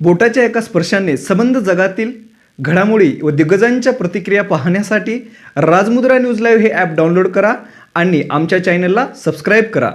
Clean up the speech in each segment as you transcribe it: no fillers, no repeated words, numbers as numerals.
बोटाच्या एका स्पर्शाने संबंध जगातील घडामोडी व दिग्गजांच्या प्रतिक्रिया पाहण्यासाठी राजमुद्रा न्यूज लाईव्ह हे ॲप डाउनलोड करा आणि आमच्या चॅनलला सबस्क्राईब करा.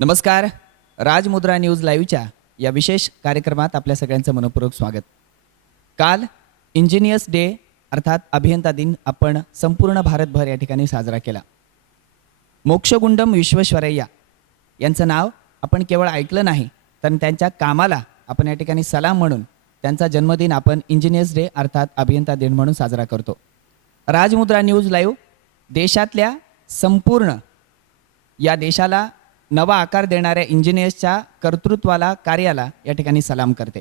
नमस्कार. राजमुद्रा न्यूज लाईव्हच्या या विशेष कार्यक्रमात आपल्या सगळ्यांचं मनपूर्वक स्वागत. काल इंजिनियर्स डे अर्थात अभियंता दिन आपण संपूर्ण भारतभर या ठिकाणी साजरा केला. मोक्षगुंडम विश्वेश्वरय्या यांचं नाव आपण केवळ ऐकलं नाही तर त्यांच्या कामाला आपण या ठिकाणी सलाम म्हणून त्यांचा जन्मदिन आपण इंजिनियर्स डे अर्थात अभियंता दिन म्हणून साजरा करतो. राजमुद्रा न्यूज लाईव्ह देशातल्या संपूर्ण या देशाला नवा आकार देणाऱ्या इंजिनियर्सच्या कर्तृत्वाला कार्याला या ठिकाणी सलाम करते.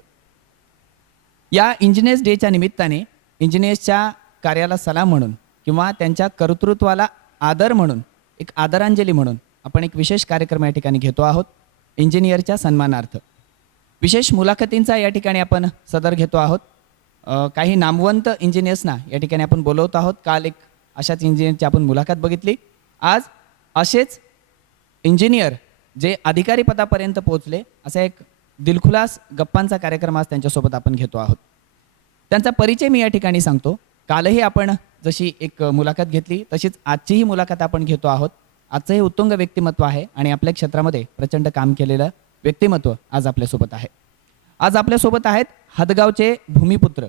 या इंजिनियर्स डेच्या निमित्ताने इंजिनियर्सच्या कार्याला सलाम म्हणून किंवा त्यांच्या कर्तृत्वाला आदर म्हणून एक आदरांजली म्हणून आपण एक विशेष कार्यक्रम या ठिकाणी घेतो आहोत. इंजिनियरच्या सन्मानार्थ विशेष मुलाखतींचा या ठिकाणी आपण सदर घेतो आहोत. काही नामवंत इंजिनियर्सना या ठिकाणी आपण बोलवत आहोत. काल एक अशाच इंजिनियरची आपण मुलाखत बघितली. आज असेच इंजिनियर जे अधिकारी पदापर्यंत पोहोचले असा एक दिलखुलास गप्पांचा कार्यक्रम आज त्यांच्यासोबत आपण घेतो आहोत. त्यांचा परिचय मी या ठिकाणी सांगतो. कालही आपण जशी एक मुलाखत घेतली तशीच आजचीही मुलाखत आपण घेतो आहोत. आजचं हे उत्तुंग व्यक्तिमत्व आहे आणि आपल्या क्षेत्रामध्ये प्रचंड काम केलेलं व्यक्तिमत्व आज आपल्यासोबत आहे. आज आपल्यासोबत आहेत हदगावचे भूमिपुत्र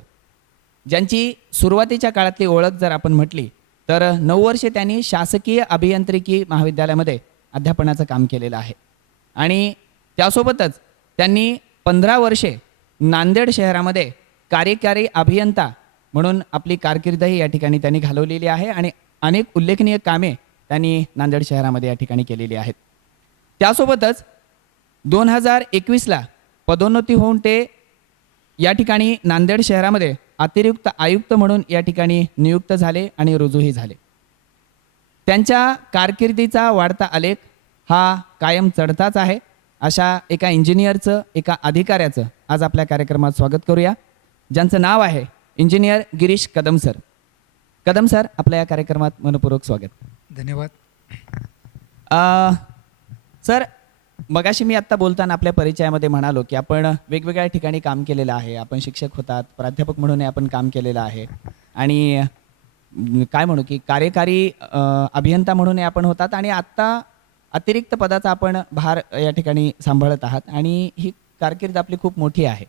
ज्यांची सुरुवातीच्या काळातली ओळख जर आपण म्हटली तर 9 वर्षे त्यांनी शासकीय अभियांत्रिकी महाविद्यालयामध्ये अध्यापनाचं काम केलेलं आहे आणि त्यासोबतच त्यांनी 15 वर्षे नांदेड शहरामध्ये कार्यकारी अभियंता म्हणून आपली कारकीर्दही या ठिकाणी त्यांनी घालवलेली आहे आणि अनेक उल्लेखनीय कामे त्यांनी नांदेड शहरामध्ये या ठिकाणी केलेली आहेत. त्यासोबतच 2021ला पदोन्नती होऊन ते या ठिकाणी नांदेड शहरामध्ये अतिरिक्त आयुक्त म्हणून या ठिकाणी नियुक्त झाले आणि रुजूही झाले. त्यांच्या कारकिर्दीचा वाढता आलेख हा कायम चढताच आहे. अशा एका इंजिनियरचं एका अधिकाऱ्याचं आज आपल्या कार्यक्रमात स्वागत करूया ज्यांचं नाव आहे engineer Girish Kadam sir. Kadam sir आपल्या या कार्यक्रमात मनपूर्वक स्वागत. धन्यवाद. सर मगाशी मी आत्ता बोलताना आपल्या परिचयामध्ये म्हणालो की आपण वेगवेगळ्या ठिकाणी काम केलेलं आहे. आपण शिक्षक होतात, प्राध्यापक म्हणून आपण काम केलेलं आहे आणि काय म्हणू की कार्यकारी अभियंता म्हणून आपण होतात आणि आत्ता अतिरिक्त पदाचा आपण भार या ठिकाणी सांभाळत आहात आणि ही कारकीर्द आपली खूप मोठी आहे.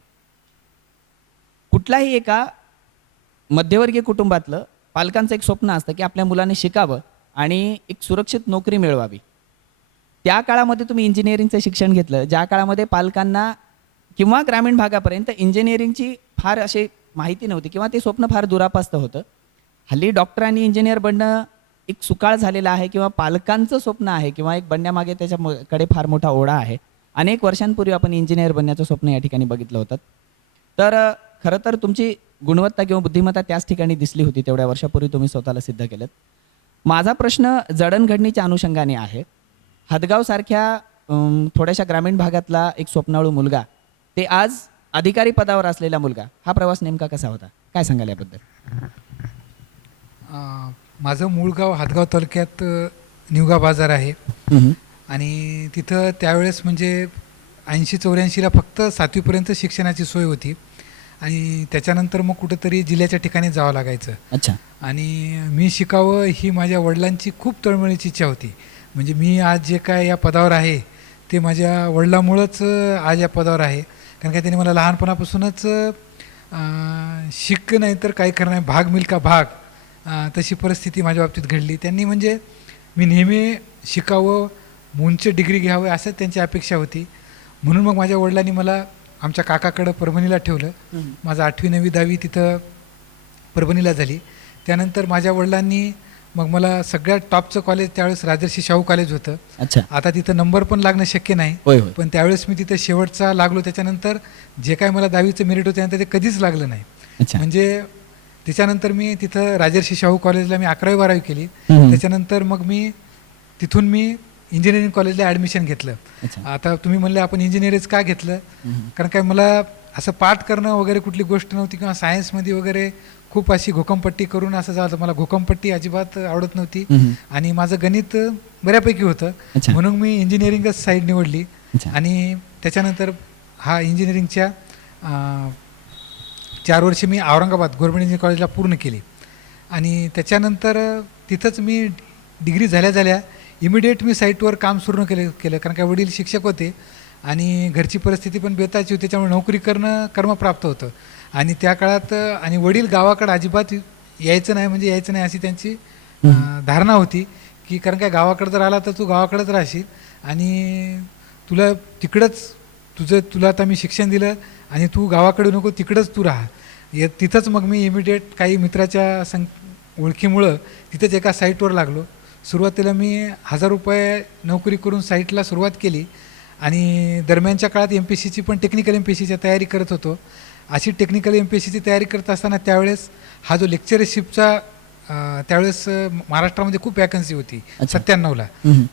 कुठलाही एका मध्यवर्गीय कुटुंबातलं पालकांचं एक स्वप्न असतं की आपल्या मुलाने शिकावं आणि एक सुरक्षित नोकरी मिळवावी. त्या काळामध्ये तुम्ही इंजिनिअरिंगचं शिक्षण घेतलं ज्या काळामध्ये पालकांना किंवा ग्रामीण भागापर्यंत इंजिनिअरिंगची फार अशी माहिती नव्हती किंवा ते स्वप्न फार दुरापास्त होतं. हल्ली डॉक्टर आणि इंजिनियर बनणं एक सुकाळ झालेला आहे किंवा पालकांचं स्वप्न आहे किंवा एक बनण्यामागे त्याच्याकडे फार मोठा ओढा आहे. अनेक वर्षांपूर्वी आपण इंजिनियर बनण्याचं स्वप्न या ठिकाणी बघितलं होतं. तर खरं तर तुमची गुणवत्ता किंवा बुद्धिमत्ता त्याच ठिकाणी दिसली होती. तेवढ्या वर्षापूर्वी तुम्ही स्वतःला सिद्ध केलं. माझा प्रश्न जडणघडणीच्या अनुषंगाने आहे. हदगावसारख्या थोड्याशा ग्रामीण भागातला एक स्वप्नाळू मुलगा ते आज अधिकारी पदावर असलेला मुलगा हा प्रवास नेमका कसा होता? काय सांगाल याबद्दल? माझं मूळ गाव हदगाव तालुक्यात निवगा बाजार आहे आणि तिथं त्यावेळेस म्हणजे 80-84ला फक्त 7वीपर्यंत शिक्षणाची सोय होती आणि त्याच्यानंतर मग कुठंतरी जिल्ह्याच्या ठिकाणी जावं लागायचं. अच्छा. आणि मी शिकावं ही माझ्या वडिलांची खूप तळमळीची इच्छा होती. म्हणजे मी आज जे काय या पदावर आहे ते माझ्या वडिलांमुळंच आज या पदावर आहे. कारण का त्यांनी मला लहानपणापासूनच शिक नाही तर काही करणार भाग मिल्का भाग तशी परिस्थिती माझ्या बाबतीत घडली. त्यांनी म्हणजे मी नेहमी शिकावं, उंच डिग्री घ्यावं असं त्यांची अपेक्षा होती. म्हणून मग माझ्या वडिलांनी मला आमच्या काकाकडं परभणीला ठेवलं. माझं 8वी 9वी 10वी तिथं परभणीला झाली. त्यानंतर माझ्या वडिलांनी मग मला सगळ्यात टॉपचं कॉलेज त्यावेळेस राजर्षी शाहू कॉलेज होतं. अच्छा. आता तिथं नंबर पण लागणं शक्य नाही, होय होय. पण त्यावेळेस मी तिथं शेवटचा लागलो. त्याच्यानंतर जे काय मला 10वीचं मेरिट होतं त्यानंतर ते कधीच लागलं नाही. अच्छा. म्हणजे त्याच्यानंतर मी तिथं राजर्षी शाहू कॉलेजला मी 11वी-12वी केली. हम्म. त्याच्यानंतर मग तिथून मी इंजिनिअरिंग कॉलेजला ॲडमिशन घेतलं. अच्छा. आता तुम्ही म्हणले आपण इंजिनिअरिंग का घेतलं, कारण काय मला असं पाठ करणं वगैरे कुठली गोष्ट नव्हती, किंवा सायन्समध्ये वगैरे खूप अशी घोकमपट्टी करून असं झालं. मला घोकमपट्टी अजिबात आवडत नव्हती आणि माझं गणित बऱ्यापैकी होतं. अच्छा. म्हणून मी इंजिनिअरिंगच साईड निवडली. अच्छा. आणि त्याच्यानंतर हा इंजिनिअरिंगच्या 4 वर्ष मी औरंगाबाद गव्हर्मेंट इंजिनिअरिंग कॉलेजला पूर्ण केली. आणि त्याच्यानंतर तिथंच मी डिग्री झाल्या इमिडिएट मी साईटवर काम सुरू केलं, कारण काय वडील शिक्षक होते आणि घरची परिस्थिती पण बेताची होती. त्याच्यामुळे नोकरी करणं कर्मप्राप्त होतं. आणि त्या काळात आणि वडील गावाकडे अजिबात यायचं नाही अशी त्यांची धारणा होती, की कारण काय गावाकडे जर आला तर तू गावाकडेच राहशील आणि तुला तुला आता मी शिक्षण दिलं आणि तू गावाकडे नको, तिकडंच तू राहा. तिथंच मग मी इमिडिएट काही मित्राच्या ओळखीमुळं तिथंच एका साईटवर लागलो. सुरुवातीला मी 1000 रुपये नोकरी करून साईटला सुरुवात केली आणि दरम्यानच्या काळात MPSCची पण टेक्निकल MPSCची तयारी करत होतो. अशी टेक्निकल MPSCची तयारी करत असताना त्यावेळेस हा जो लेक्चरशिपचा त्यावेळेस महाराष्ट्रामध्ये खूप वॅकन्सी होती 97ला.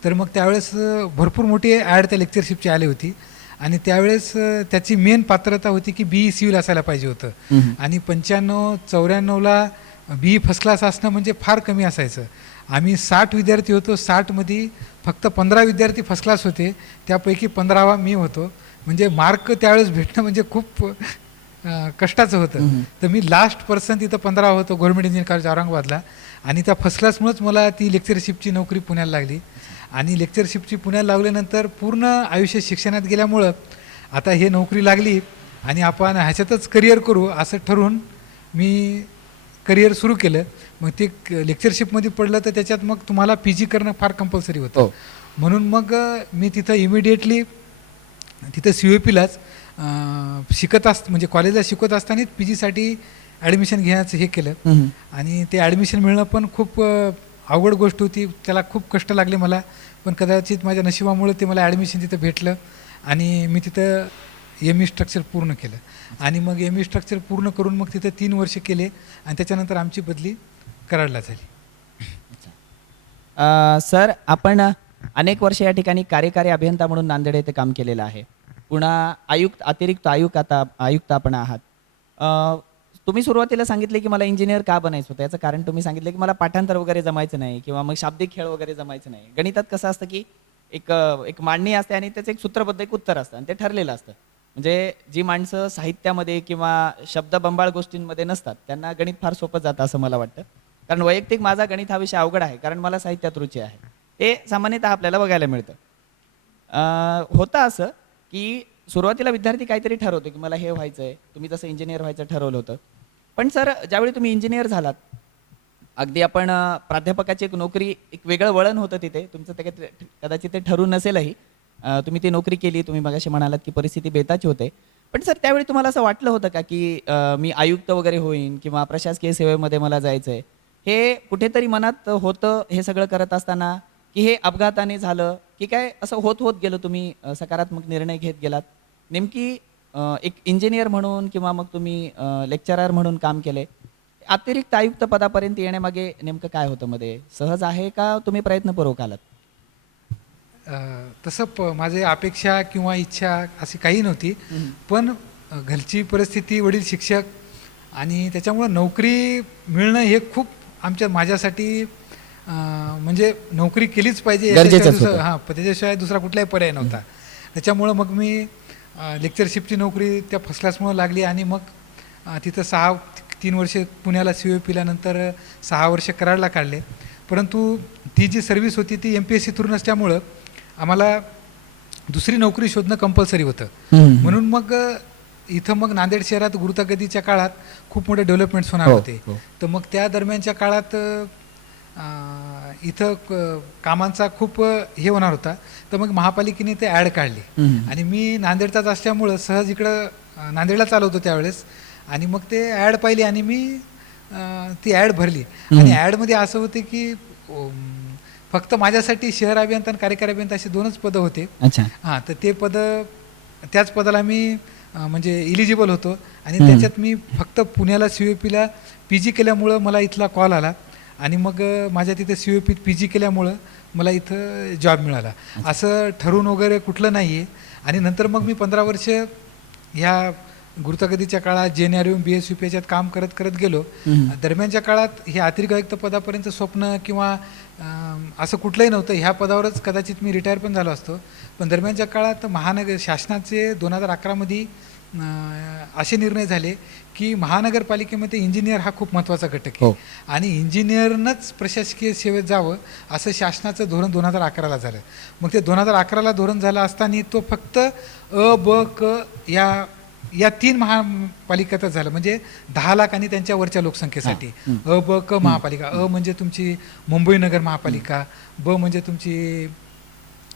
तर मग त्यावेळेस भरपूर मोठी ॲड त्या लेक्चरशिपची आली होती आणि त्यावेळेस त्याची मेन पात्रता होती की BE सिव्हिल असायला पाहिजे होतं. आणि 95-94ला BE फर्स्ट क्लास असणं म्हणजे फार कमी असायचं. आम्ही 60 विद्यार्थी होतो, 60मध्ये फक्त 15 विद्यार्थी फर्स्ट क्लास होते, त्यापैकी 15वा मी होतो. म्हणजे मार्क त्यावेळेस भेटणं म्हणजे खूप कष्टाचं होतं. तर मी लास्ट पर्सन तिथं 15 होतो गव्हर्मेंट इंजिनिअरिंग कॉलेज औरंगाबादला. आणि त्या फर्स्ट क्लासमुळेच मला ती लेक्चरशिपची नोकरी पुण्याला लागली. आणि लेक्चरशिपची पुण्याला लागल्यानंतर पूर्ण आयुष्य शिक्षणात गेल्यामुळं आता हे नोकरी लागली आणि आपण ह्याच्यातच करिअर करू असं ठरवून मी करिअर सुरू केलं. मग ते लेक्चरशिपमध्ये पडलं तर त्याच्यात मग तुम्हाला PG करणं फार कंपल्सरी होतं. म्हणून मग मी तिथं इमिडिएटली तिथं COEPलाच म्हणजे कॉलेजला शिकत असतानाच PGसाठी ॲडमिशन घेण्याचं हे केलं. आणि ते ॲडमिशन मिळणं पण खूप अवघड गोष्ट होती, त्याला खूप कष्ट लागले मला, पण कदाचित माझ्या नशिबामुळे ते मला ॲडमिशन तिथं भेटलं आणि मी तिथं ME स्ट्रक्चर पूर्ण केलं. आणि मग ME स्ट्रक्चर पूर्ण करून मग तिथं 3 वर्ष केले आणि त्याच्यानंतर आमची बदली कराडला झाली. सर, आपण अनेक वर्ष या ठिकाणी कार्यकारी अभियंता म्हणून नांदेड येथे काम केलेलं आहे. पुन्हा अतिरिक्त आयुक्त आपण आहात. तुम्ही सुरुवातीला सांगितले की मला इंजिनियर का बनायचं होतं, याचं कारण तुम्ही सांगितलं की मला पाठांतर वगैरे जमायचं नाही किंवा मग शाब्दिक खेळ वगैरे जमायचं नाही. गणितात कसं असतं की एक मांडणी असते आणि त्याचं एक सूत्रबद्ध एक उत्तर असतं आणि ते ठरलेलं असतं. म्हणजे जी माणसं साहित्यामध्ये किंवा शब्दबंबाळ गोष्टींमध्ये नसतात त्यांना गणित फार सोपं जातं असं मला वाटतं. कारण वैयक्तिक माझा गणित हा विषय अवघड आहे, कारण मला साहित्यात रुची आहे. ते सामान्यतः आपल्याला बघायला मिळतं. होतं असं की सुरुवातीला विद्यार्थी काहीतरी ठरवतो की मला हे व्हायचं आहे. तुम्ही जसं इंजिनियर व्हायचं ठरवलं होतं. पण सर, ज्यावेळी तुम्ही इंजिनियर झालात, अगदी आपण प्राध्यापकाची एक नोकरी, एक वेगळं वळण होतं तिथे तुमचं, ते कदाचित ते ठरून नसेलही. तुम्ही ती नोकरी केली, तुम्ही मगाशी म्हणालात की परिस्थिती बेताची होते. पण सर, त्यावेळी तुम्हाला असं वाटलं होतं का की मी आयुक्त वगैरे होईन किंवा प्रशासकीय सेवेमध्ये मला जायचं आहे? हे कुठेतरी मनात होतं हे सगळं करत असताना, की हे अपघाताने झालं की काय असं होत गेलं, तुम्ही सकारात्मक निर्णय घेत गेलात? नेमकी एक इंजिनियर म्हणून किंवा मग तुम्ही लेक्चरर म्हणून काम केले, अतिरिक्त आयुक्त पदापर्यंत येण्यामागे नेमकं काय होतं मध्ये? सहज आहे का तुम्ही प्रयत्नपूर्वक आलात? तसं माझी अपेक्षा किंवा इच्छा अशी काही नव्हती. पण घरची परिस्थिती, वडील शिक्षक आणि त्याच्यामुळं नोकरी मिळणं हे खूप माझ्यासाठी म्हणजे नोकरी केलीच पाहिजे त्याच्याशिवाय दुसरा कुठलाही पर्याय नव्हता. त्याच्यामुळं मग मी लेक्चरशिपची नोकरी त्या फर्स्ट क्लासमुळं लागली आणि मग तिथं 3 वर्ष पुण्याला COEPला, नंतर 6 वर्ष कराडला काढले. परंतु ती जी सर्व्हिस होती ती MPSC थ्रू नसल्यामुळं आम्हाला दुसरी नोकरी शोधणं कंपल्सरी होतं. म्हणून मग इथं मग नांदेड शहरात गुरुतागतीच्या काळात खूप मोठे डेव्हलपमेंट्स होणार होते. तर मग त्या दरम्यानच्या काळात इथं कामांचा खूप हे होणार होता. तर मग महापालिकेने ते ॲड काढली आणि मी नांदेडचाच असल्यामुळं सहज इकडं नांदेडला चालवतो त्यावेळेस. आणि मग ते ॲड पाहिली आणि मी ती ॲड भरली आणि ॲडमध्ये असं होते की फक्त माझ्यासाठी शहर अभियंता आणि कार्यकारी अभियंता असे 2च पदं होते. अच्छा. हां, तर ते त्याच पदाला मी म्हणजे इलिजिबल होतो आणि त्याच्यात मी फक्त पुण्याला COPला PG केल्यामुळं मला इथला कॉल आला आणि मग माझ्या तिथे COPत PG केल्यामुळं मला इथं जॉब मिळाला. असं ठरवून वगैरे कुठलं नाही आहे. आणि नंतर मग मी 15 वर्ष ह्या गुरुतगतीच्या काळात JNRU BSUP याच्यात काम करत करत गेलो. दरम्यानच्या काळात हे अतिरिक्त आयुक्त पदापर्यंत स्वप्न किंवा असं कुठलंही नव्हतं. ह्या पदावरच कदाचित मी रिटायर पण झालो असतो. पण दरम्यानच्या काळात महानगर शासनाचे 2011मध्ये असे निर्णय झाले की महानगरपालिकेमध्ये इंजिनियर हा खूप महत्त्वाचा घटक आहे आणि इंजिनियरनंच प्रशासकीय सेवेत जावं असं शासनाचं धोरण 2011ला झालं. मग ते 2011ला धोरण झालं असताना तो फक्त अ ब क या 3 महापालिकेतच झालं. म्हणजे 10 लाख आणि त्यांच्या वरच्या लोकसंख्येसाठी अ ब क महापालिका. अ म्हणजे तुमची मुंबई नगर महापालिका, ब म्हणजे तुमची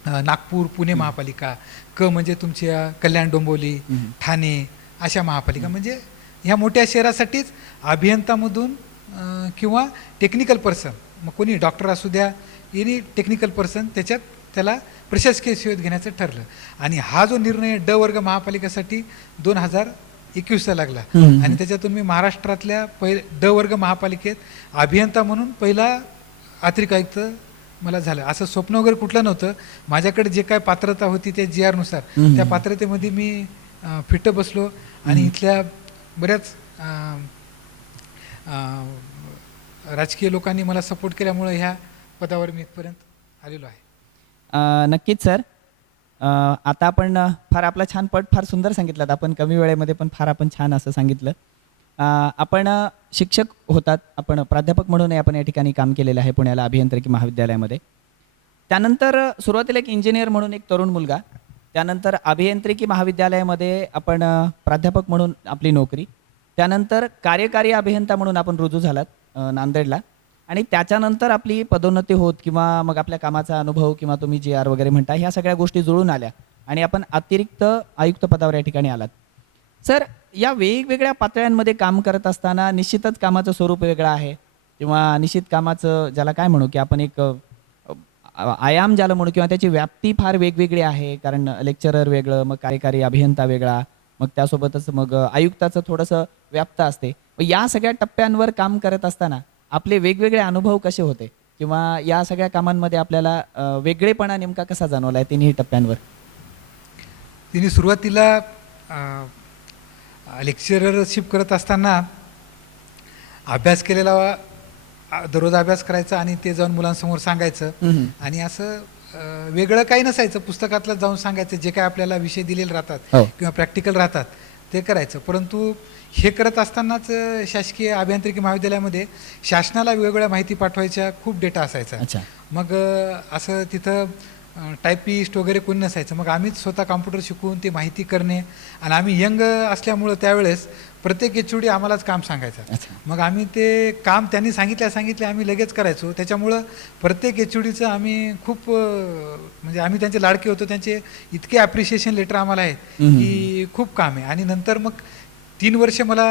नागपूर पुणे महापालिका, क म्हणजे तुमची कल्याण डोंबिवली ठाणे अशा महापालिका. म्हणजे ह्या मोठ्या शहरासाठीच अभियंतामधून किंवा टेक्निकल पर्सन, मग कोणी डॉक्टर असू द्या, एनी टेक्निकल पर्सन त्याला प्रशासकीय सेवेत घेण्याचं ठरलं. आणि हा जो निर्णय ड वर्ग महापालिकेसाठी 2021ला लागला आणि त्याच्यातून मी महाराष्ट्रातल्या ड वर्ग महापालिकेत अभियंता म्हणून पहिला अतिरिक्त आयुक्त मला झालं. असं स्वप्न वगैरे कुठलं नव्हतं. माझ्याकडे जे काय पात्रता होती त्या GR नुसार त्या पात्रतेमध्ये मी फिट बसलो आणि इथल्या बऱ्याच राजकीय लोकांनी मला सपोर्ट केल्यामुळे ह्या पदावर मी इथपर्यंत आलेलो आहे. नक्कीच सर. आता आपण फार आपला छान फार सुंदर सांगितलं. आपण कमी वेळेमध्ये पण फार आपण छान असं सांगितलं. आपण शिक्षक होतात, आपण प्राध्यापक म्हणूनही आपण या ठिकाणी काम केलेलं आहे पुण्याला अभियांत्रिकी महाविद्यालयामध्ये. त्यानंतर सुरुवातीला एक इंजिनियर म्हणून एक तरुण मुलगा, त्यानंतर अभियांत्रिकी महाविद्यालयामध्ये आपण प्राध्यापक म्हणून आपली नोकरी, त्यानंतर कार्यकारी अभियंता म्हणून आपण रुजू झालात नांदेडला आणि त्याच्यानंतर आपली पदोन्नती होत किंवा मग आपल्या कामाचा अनुभव किंवा तुम्ही GR वगैरे म्हणता ह्या सगळ्या गोष्टी जुळून आल्या आणि आपण अतिरिक्त आयुक्त पदावर या ठिकाणी आलात. सर, या वेगवेगळ्या पातळ्यांमध्ये काम करत असताना निश्चितच कामाचं स्वरूप वेगळं आहे किंवा निश्चित कामाचं ज्याला काय म्हणू की आपण एक आयाम ज्याला म्हणू किंवा त्याची व्याप्ती फार वेगवेगळी आहे. कारण लेक्चरर वेगळं, मग कार्यकारी अभियंता वेगळा, मग त्यासोबतच मग आयुक्ताचं थोडंसं व्याप्त असते. या सगळ्या टप्प्यांवर काम करत असताना आपले वेगवेगळे अनुभव कसे होते किंवा या सगळ्या कामांमध्ये आपल्याला वेगळेपणा नेमका कसा जाणवला आहे तिन्ही टप्प्यांवर? तिने सुरुवातीला लेक्चररशिप करत असताना अभ्यास केलेला दररोज अभ्यास करायचा आणि ते जाऊन मुलांसमोर सांगायचं आणि असं वेगळं काही नसायचं. पुस्तकातलं जाऊन सांगायचं, जे काय आपल्याला विषय दिलेले राहतात किंवा प्रॅक्टिकल राहतात ते करायचं. परंतु हे करत असतानाच शासकीय अभियांत्रिकी महाविद्यालयामध्ये शासनाला वेगवेगळ्या माहिती पाठवायच्या खूप डेटा असायचा. मग असं तिथं टायपिस्ट वगैरे कोणी नसायचं. मग आम्हीच स्वतः कॉम्प्युटर शिकवून ती माहिती करणे आणि आम्ही यंग असल्यामुळं त्यावेळेस प्रत्येक HOD आम्हालाच काम सांगायचं. मग आम्ही ते काम त्यांनी सांगितले आम्ही लगेच करायचो. त्याच्यामुळं प्रत्येक HODचं आम्ही खूप म्हणजे आम्ही त्यांचे लाडके होतो. त्यांचे इतके ॲप्रिशिएशन लेटर आम्हाला आहेत की खूप काम आहे. आणि नंतर मग 3 वर्ष मला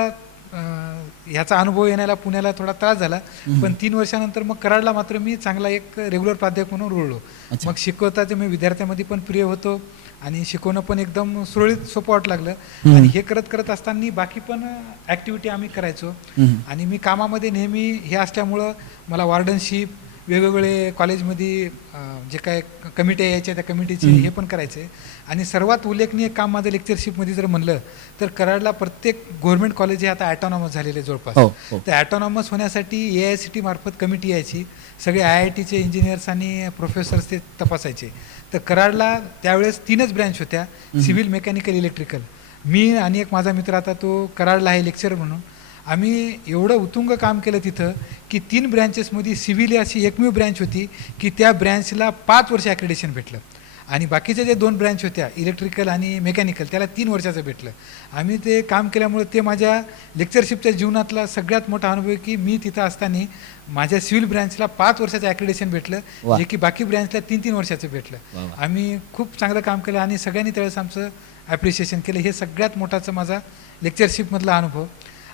ह्याचा अनुभव येण्याला पुण्याला थोडा त्रास झाला. पण 3 वर्षानंतर मग कराडला मात्र मी चांगला एक रेग्युलर प्राध्यापक म्हणून रुळलो. मग शिकवता मी विद्यार्थ्यांमध्ये पण प्रिय होतो आणि शिकवणं पण एकदम सुरळीत सोपं वाटू लागलं. आणि हे करत करत असताना बाकी पण ॲक्टिव्हिटी आम्ही करायचो. आणि मी कामामध्ये नेहमी हे असल्यामुळं मला वॉर्डनशिप, वेगवेगळे कॉलेजमध्ये जे काय कमिटी यायच्या त्या कमिटीचे हे पण करायचे. आणि सर्वात उल्लेखनीय काम माझं लेक्चरशिपमध्ये जर म्हणलं तर कराडला प्रत्येक गव्हर्नमेंट कॉलेज हे आता ॲटॉनॉमस झालेले जवळपास. तर ॲटॉनॉमस होण्यासाठी AICTE मार्फत कमिटी यायची. सगळे IITचे इंजिनियर्स आणि प्रोफेसर्स ते तपासायचे. तर कराडला त्यावेळेस 3च ब्रँच होत्या, सिव्हिल, मेकॅनिकल, इलेक्ट्रिकल. मी आणि एक माझा मित्र आता तो कराडला आहे लेक्चरर म्हणून. आम्ही एवढं उत्तुंग काम केलं तिथं की 3 ब्रँचेसमध्ये सिव्हिल अशी एकमेव ब्रँच होती की त्या ब्रँचला 5 वर्ष ॲक्रेडिशन भेटलं आणि बाकीच्या जे 2 ब्रँच होत्या इलेक्ट्रिकल आणि मेकॅनिकल त्याला 3 वर्षाचं भेटलं. आम्ही ते काम केल्यामुळे ते माझ्या लेक्चरशिपच्या जीवनातला सगळ्यात मोठा अनुभव आहे की मी तिथं असताना माझ्या सिव्हिल ब्रँचला 5 वर्षाचं ॲक्रेडिशन भेटलं, जे की बाकी ब्रँचला 3-3 वर्षाचं भेटलं. आम्ही खूप चांगलं काम केलं आणि सगळ्यांनी त्यावेळेस आमचं ॲप्रिशिएशन केलं. हे सगळ्यात मोठाचं माझा लेक्चरशिपमधला अनुभव.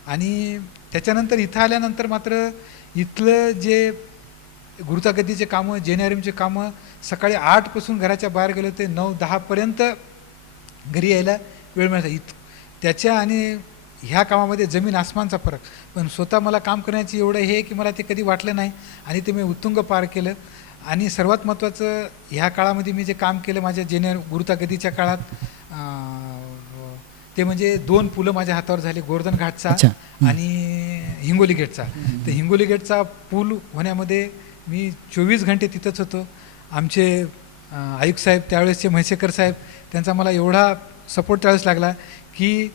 आणि त्याच्यानंतर इथं आल्यानंतर मात्र इथलं जे गुरुतागतीचे कामं, जेएनआरएमचे कामं सकाळी 8 घराच्या बाहेर गेलो ते 9-10 घरी यायला वेळ मिळायचा. त्याच्या आणि ह्या कामामध्ये जमीन आसमानचा फरक. पण स्वतः मला काम करण्याची एवढं हे की मला ते कधी वाटलं नाही आणि ते मी उत्तुंग पार केलं. आणि सर्वात महत्त्वाचं ह्या काळामध्ये मी जे काम केलं माझ्या गुरुतागतीच्या काळात, ते म्हणजे 2 पुलं माझ्या हातावर झाले, गोवर्धन घाटचा आणि हिंगोली गेटचा. तर हिंगोली गेटचा पूल होण्यामध्ये मी 24 घंटे तिथंच होतो. आमचे आयुक्त साहेब त्यावेळेसचे म्हैसेकर साहेब, त्यांचा मला एवढा सपोर्ट त्यावेळेस लागला की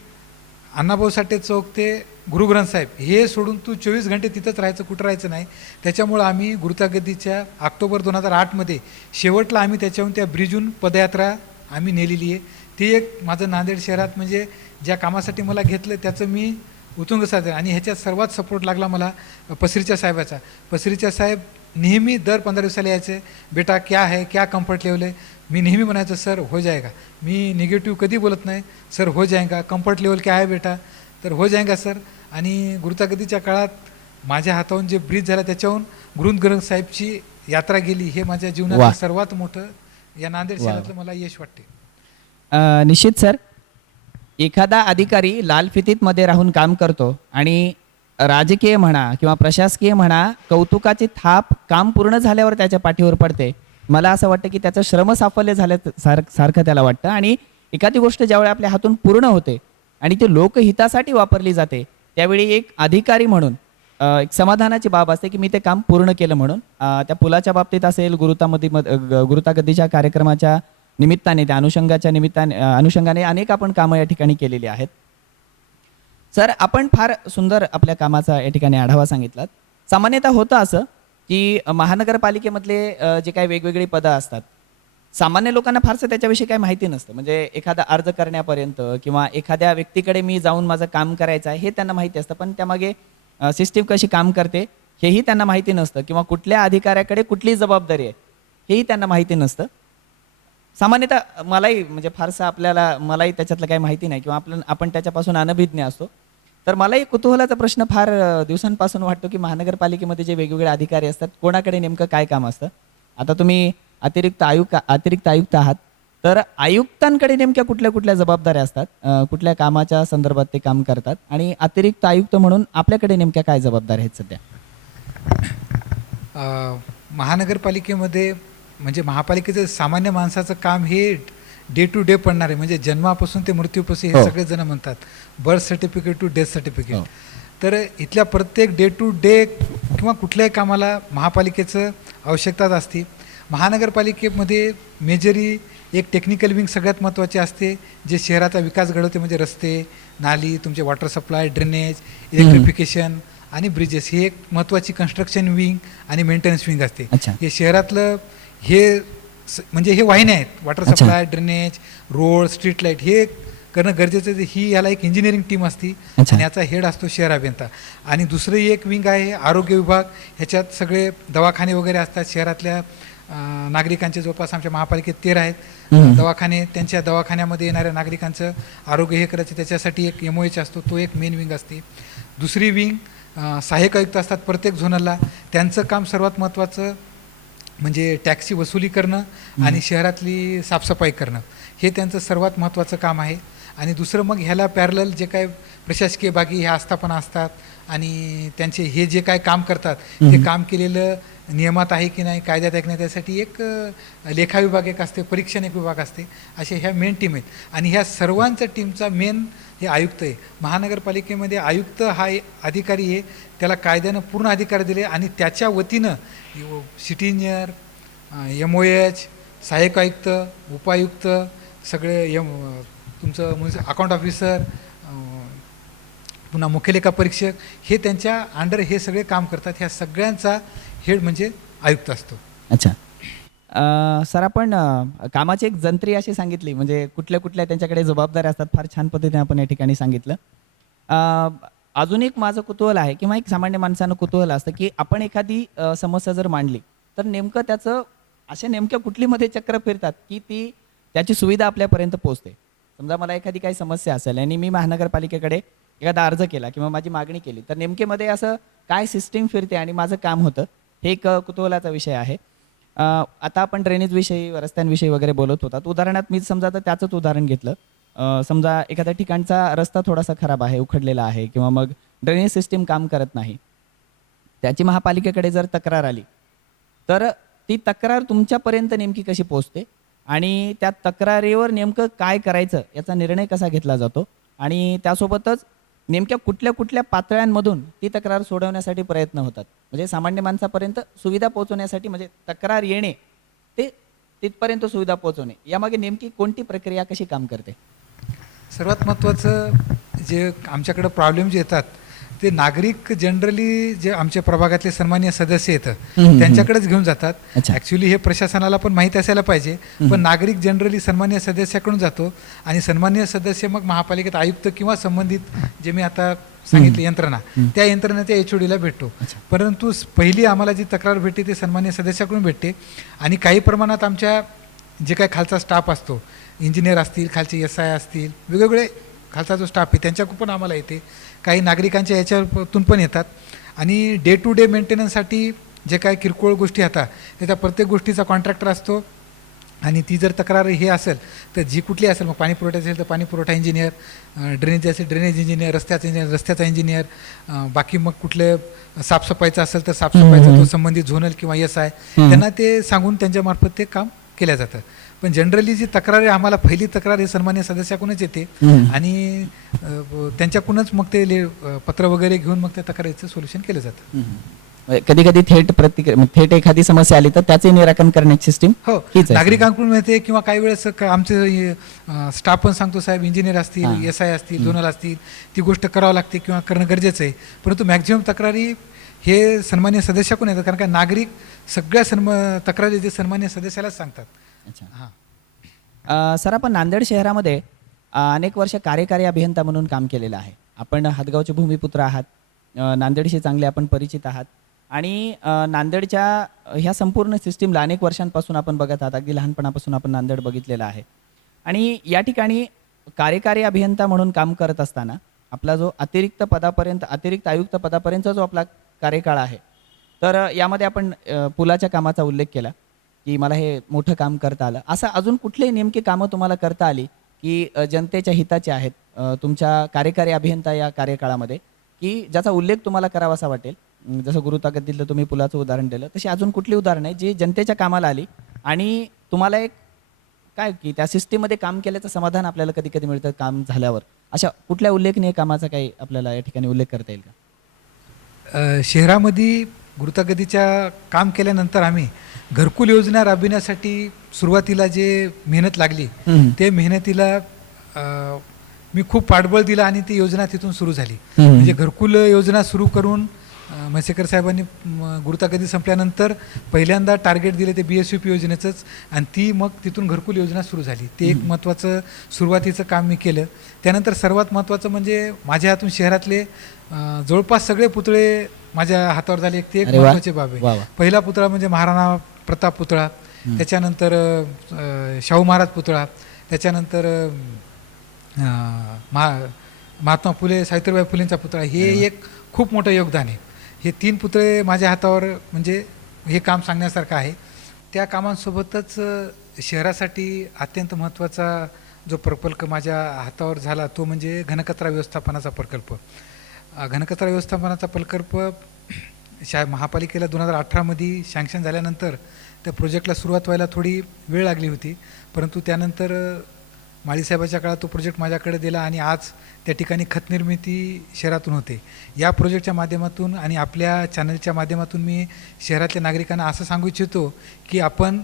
अण्णाभाऊ साठे चौक ते गुरुग्रंथ साहेब हे सोडून तू 24 घंटे तिथंच राहायचं, कुठं राहायचं नाही. त्याच्यामुळं आम्ही गुरुतागतीच्या ऑक्टोबर 2008 शेवटला आम्ही त्याच्याहून त्या ब्रिजहून पदयात्रा आम्ही नेलेली आहे. ती एक माझं नांदेड शहरात म्हणजे ज्या कामासाठी मला घेतलं त्याचं मी उत्तुंग साधन. आणि ह्याच्यात सर्वात सपोर्ट लागला मला पसरीच्या साहेबाचा. पसरीच्या साहेब नेहमी दर 15 दिवसाला यायचे, बेटा क्या है, क्या कम्फर्ट लेवल है. मी नेहमी म्हणायचं सर हो जाएगा. मी निगेटिव्ह कधी बोलत नाही, सर हो जाएगा. कम्फर्ट लेवल क्या है बेटा, तर हो जाएगा सर. आणि गुरुतागतीच्या काळात माझ्या हाताहून जे ब्रिज झाला त्याच्याहून गुरुग्रंथ साहेबची यात्रा गेली. हे माझ्या जीवनात सर्वात मोठं या नांदेड शहरातलं मला यश वाटते. निश्चित सर, एखादा अधिकारी लाल फितीत मध्ये राहून काम करतो आणि राजकीय म्हणा किंवा प्रशासकीय म्हणा कौतुकाची थाप काम पूर्ण झाल्यावर त्याच्या पाठीवर पडते. मला असं वाटतं की त्याचं श्रमसाफल्य सारखं त्याला वाटतं. आणि एखादी गोष्ट ज्यावेळी आपल्या हातून पूर्ण होते आणि ते लोकहितासाठी वापरली जाते त्यावेळी एक अधिकारी म्हणून एक समाधानाची बाब असते की मी ते काम पूर्ण केलं म्हणून. त्या पुलाच्या बाबतीत असेल, गुरुतागतीच्या कार्यक्रमाच्या निमित्ताने, त्या अनुषंगाने अनेक आपण कामं या ठिकाणी केलेली आहेत. सर, आपण फार सुंदर आपल्या कामाचा या ठिकाणी आढावा सांगितलात. सामान्यतः होतं असं की महानगरपालिकेमधले जे काही वेगवेगळी पदं असतात, सामान्य लोकांना फारसं त्याच्याविषयी काही माहिती नसतं. म्हणजे एखादा अर्ज करण्यापर्यंत किंवा एखाद्या व्यक्तीकडे मी जाऊन माझं काम करायचं आहे हे त्यांना माहिती असतं, पण त्यामागे सिस्टीम कशी काम करते हेही त्यांना माहिती नसतं, किंवा कुठल्या अधिकाऱ्याकडे कुठली जबाबदारी आहे हेही त्यांना माहिती नसतं. सामान्यतः मलाही म्हणजे फारसं मलाही त्याच्यातलं काही माहिती नाही किंवा आपण त्याच्यापासून अनभिज्ञ असतो. तर मलाही कुतूहलाचा प्रश्न फार दिवसांपासून वाटतो की महानगरपालिकेमध्ये जे वेगवेगळे अधिकारी असतात कोणाकडे नेमकं काय काम असतं. आता तुम्ही अतिरिक्त आयुक्त आहात, तर आयुक्तांकडे नेमक्या कुठल्या कुठल्या जबाबदाऱ्या असतात, कुठल्या कामाच्या संदर्भात ते काम करतात, आणि अतिरिक्त आयुक्त म्हणून आपल्याकडे नेमक्या काय जबाबदाऱ्या आहेत सध्या? महानगरपालिकेमध्ये म्हणजे महापालिकेचं सामान्य माणसाचं काम हे डे टू डे पडणार आहे. म्हणजे जन्मापासून ते मृत्यूपासून हे सगळे जण म्हणतात birth certificate to death certificate. तर इथल्या प्रत्येक डे टू डे किंवा कुठल्याही कामाला महापालिकेचं आवश्यकताच असते. महानगरपालिकेमध्ये मेजरी एक टेक्निकल विंग सगळ्यात महत्त्वाचे असते, जे शहराचा विकास घडवते. म्हणजे रस्ते, नाली, तुमचे वॉटर सप्लाय, ड्रेनेज, इलेक्ट्रिफिकेशन आणि ब्रिजेस, ही एक महत्त्वाची कन्स्ट्रक्शन विंग आणि मेंटेनन्स विंग असते. हे शहरातलं म्हणजे हे वाहिन्या आहेत, water supply, drainage, road, street light हे करणं गरजेचं आहे. ही याला एक इंजिनिअरिंग टीम असते आणि याचा हेड असतो शहर अभियंता. आणि दुसरं एक विंग आहे आरोग्य विभाग. ह्याच्यात सगळे दवाखाने वगैरे असतात. शहरातल्या नागरिकांचे जवळपास आमच्या महापालिकेत 13 आहेत दवाखाने. त्यांच्या दवाखान्यामध्ये येणाऱ्या नागरिकांचं आरोग्य हे करायचं, त्याच्यासाठी एक MOH असतो, तो एक मेन विंग असते. दुसरी विंग सहाय्यक आयुक्त असतात प्रत्येक झोनला. त्यांचं काम सर्वात महत्त्वाचं म्हणजे टॅक्सी वसुली करणं आणि शहरातली साफसफाई करणं, हे त्यांचं सर्वात महत्त्वाचं काम आहे. आणि दुसरं मग ह्याला पॅरलल जे काय प्रशासकीय बागी ह्या आस्थापना असतात आणि त्यांचे हे जे काय काम करतात ते काम केलेलं नियमात आहे की नाही, कायद्यात आहे की नाही, त्यासाठी एक लेखा विभाग एक असते, परीक्षण एक विभाग असते. अशा ह्या मेन टीम आहेत. आणि ह्या सर्वांच्या टीमचा मेन हे आयुक्त आहे. महानगरपालिकेमध्ये आयुक्त हा अधिकारी आहे, त्याला कायद्यानं पूर्ण अधिकार दिले आणि त्याच्या वतीनं सिटी इंजिनियर, MOH, सहाय्यक आयुक्त, उपायुक्त, सगळे तुमचं अकाउंट ऑफिसर, पुन्हा मुख्य लेखा परीक्षक, हे त्यांच्या अंडर हे सगळे काम करतात. ह्या सगळ्यांचा हेड म्हणजे आयुक्त असतो. अच्छा सर, आपण कामाची एक जंत्री अशी सांगितली, म्हणजे कुठल्या कुठल्या त्यांच्याकडे जबाबदाऱ्या असतात, फार छान पद्धतीने आपण या ठिकाणी सांगितलं. अजून एक माझं कुतूहल आहे किंवा एक सामान्य माणसानं कुतूहल असतं की आपण एखादी समस्या जर मांडली तर नेमकं त्याचं अशा नेमक्या कुठलीमध्ये चक्र फिरतात की त्याची सुविधा आपल्यापर्यंत पोहोचते. समजा मला एखादी काही समस्या असेल आणि मी महानगरपालिकेकडे एखादा अर्ज केला किंवा माझी मागणी केली तर नेमकेमध्ये असं काय सिस्टीम फिरते आणि माझं काम होतं, हे एक कुतूहलाचा विषय आहे. आता आपण ड्रेनेजविषयी, रस्त्यांविषयी वगैरे बोलत होतात. उदाहरणात मी समजा तर त्याचंच उदाहरण घेतलं. समजा एखाद्या ठिकाणचा रस्ता थोडासा खराब आहे, उखडलेला आहे किंवा मग ड्रेनेज सिस्टीम काम करत नाही. त्याची महापालिकेकडे जर तक्रार आली तर ती तक्रार तुमच्यापर्यंत नेमकी कशी पोहोचते आणि त्या तक्रारीवर नेमकं काय करायचं याचा निर्णय कसा घेतला जातो आणि त्यासोबतच नेमक्या कुठल्या कुठल्या पातळ्यांमधून ती तक्रार सोडवण्यासाठी प्रयत्न होतात, म्हणजे सामान्य माणसापर्यंत सुविधा पोहोचवण्यासाठी, म्हणजे तक्रार येणे ते तिथपर्यंत सुविधा पोहोचवणे, यामागे नेमकी कोणती प्रक्रिया कशी काम करते? सर्वात महत्त्वाचं जे आमच्याकडं प्रॉब्लेम जे येतात ते नागरिक जनरली जे आमच्या प्रभागातले सन्मान्य सदस्य येतं त्यांच्याकडेच घेऊन जातात. अच्छा. ॲक्च्युली हे प्रशासनाला पण माहीत असायला पाहिजे, पण नागरिक जनरली सन्मान्य सदस्याकडून जातो आणि सन्मान्य सदस्य मग महापालिकेत आयुक्त किंवा संबंधित जे मी आता सांगितले यंत्रणा, त्या यंत्रणेच्या HOD ला भेटतो. परंतु पहिली आम्हाला जी तक्रार भेटते ते सन्मान्य सदस्याकडून भेटते आणि काही प्रमाणात आमच्या जे काही खालचा स्टाफ असतो, इंजिनियर असतील, खालचे SI असतील, वेगवेगळे खालचा जो स्टाफ आहे त्यांच्याकडून पण आम्हाला येते. काही नागरिकांच्या याच्यातून पण येतात आणि डे टू डे मेंटेनन्ससाठी जे काही किरकोळ गोष्टी येतात त्या प्रत्येक गोष्टीचा कॉन्ट्रॅक्टर असतो आणि ती जर तक्रार हे असेल तर जी कुठली असेल, मग पाणी पुरवठा असेल तर पाणी पुरवठा इंजिनियर, ड्रेनेज असेल ड्रेनेज इंजिनियर, रस्त्याचा इंजिनियर, बाकी मग कुठले साफसफाईचं असेल तर साफसफाईचा तो संबंधित झोनल किंवा SI त्यांना ते सांगून त्यांच्यामार्फत ते काम केलं जातं. पण जनरली जी तक्रार आहे, आम्हाला पहिली तक्रार हे सन्मान्य सदस्याकडूनच येते आणि त्यांच्याकडूनच मग ते पत्र वगैरे घेऊन मग त्या तक्रारीचं सोल्युशन केलं जातं. कधी कधी थेट एखादी समस्या आली तर त्याचे निराकरण करण्याची सिस्टीम हो, नागरिकांकडून मिळते किंवा काही वेळेस आमचे स्टाफ पण सांगतो, साहेब इंजिनियर असतील, SI असतील, झोनल असतील, ती गोष्ट करावं लागते किंवा करणं गरजेचं आहे. परंतु मॅक्झिमम तक्रारी हे सन्मान्य सदस्याकडून येतात, कारण का नागरिक सगळ्या तक्रारी जे सन्मान्य सदस्यालाच सांगतात. अच्छा. हां सर, आपण नांदेड शहरामध्ये अनेक वर्ष कार्यकारी अभियंता म्हणून काम केलेलं आहे. आपण हातगावचे भूमिपुत्र आहात, नांदेडशी चांगले आपण परिचित आहात आणि नांदेडच्या ह्या संपूर्ण सिस्टीमला अनेक वर्षांपासून आपण बघत आहात. अगदी लहानपणापासून आपण नांदेड बघितलेलं आहे आणि या ठिकाणी कार्यकारी अभियंता म्हणून काम करत असताना आपला जो अतिरिक्त आयुक्त पदापर्यंतचा जो आपला कार्यकाळ आहे, तर यामध्ये आपण पुलाच्या कामाचा उल्लेख केला की मला हे मोठं काम करता आलं. असं अजून कुठलेही नेमकी कामं तुम्हाला करता आली की जनतेच्या हिताचे आहेत तुमच्या कार्यकारी अभियंता या कार्यकाळामध्ये, की ज्याचा उल्लेख तुम्हाला करावासा वाटेल? जसं गुरुतागतीतलं तुम्ही पुलाचं उदाहरण दिलं, तशी अजून कुठली उदाहरण आहे जी जनतेच्या कामाला आली आणि तुम्हाला एक काय की त्या सिस्टीममध्ये काम केल्याचं समाधान आपल्याला कधी कधी मिळतं काम झाल्यावर? अशा कुठल्या उल्लेखनीय कामाचा काही आपल्याला या ठिकाणी उल्लेख करता येईल का? शहरामध्ये गुरुतागतीच्या काम केल्यानंतर आम्ही घरकुल योजना राबविण्यासाठी सुरुवातीला जे मेहनत लागली ते मेहनतीला मी खूप पाठबळ दिला आणि ती योजना तिथून सुरू झाली. म्हणजे घरकुल योजना सुरू करून म्हैसेकर साहेबांनी गुरुतागती संपल्यानंतर पहिल्यांदा टार्गेट दिले ते BSVP योजनेचंच आणि ती मग तिथून घरकुल योजना सुरू झाली. ते एक महत्त्वाचं सुरुवातीचं काम मी केलं. त्यानंतर सर्वात महत्त्वाचं म्हणजे माझ्या हातून शहरातले जवळपास सगळे पुतळे माझ्या हातावर झाले. ते एक महत्त्वाची बाब आहे. पहिला पुतळा म्हणजे महाराणा प्रताप पुतळा, त्याच्यानंतर शाहू महाराज पुतळा, त्याच्यानंतर महात्मा फुले सावित्रीबाई फुलेंचा पुतळा. हे एक खूप मोठं योगदान आहे. हे 3 पुतळे माझ्या हातावर, म्हणजे हे काम सांगण्यासारखं आहे. त्या कामांसोबतच शहरासाठी अत्यंत महत्त्वाचा जो प्रकल्प माझ्या हातावर झाला तो म्हणजे घनकचरा व्यवस्थापनाचा प्रकल्प. घनकचरा व्यवस्थापनाचा प्रकल्प महापालिकेला 2018मध्ये सँक्शन झाल्यानंतर त्या प्रोजेक्टला सुरुवात व्हायला थोडी वेळ लागली होती, परंतु त्यानंतर माळीसाहेबाच्या काळात तो प्रोजेक्ट माझ्याकडे दिला आणि आज त्या ठिकाणी खत निर्मिती शहरातून होते. या प्रोजेक्टच्या माध्यमातून आणि आपल्या चॅनलच्या माध्यमातून मी शहरातल्या नागरिकांना असं सांगू इच्छितो की आपण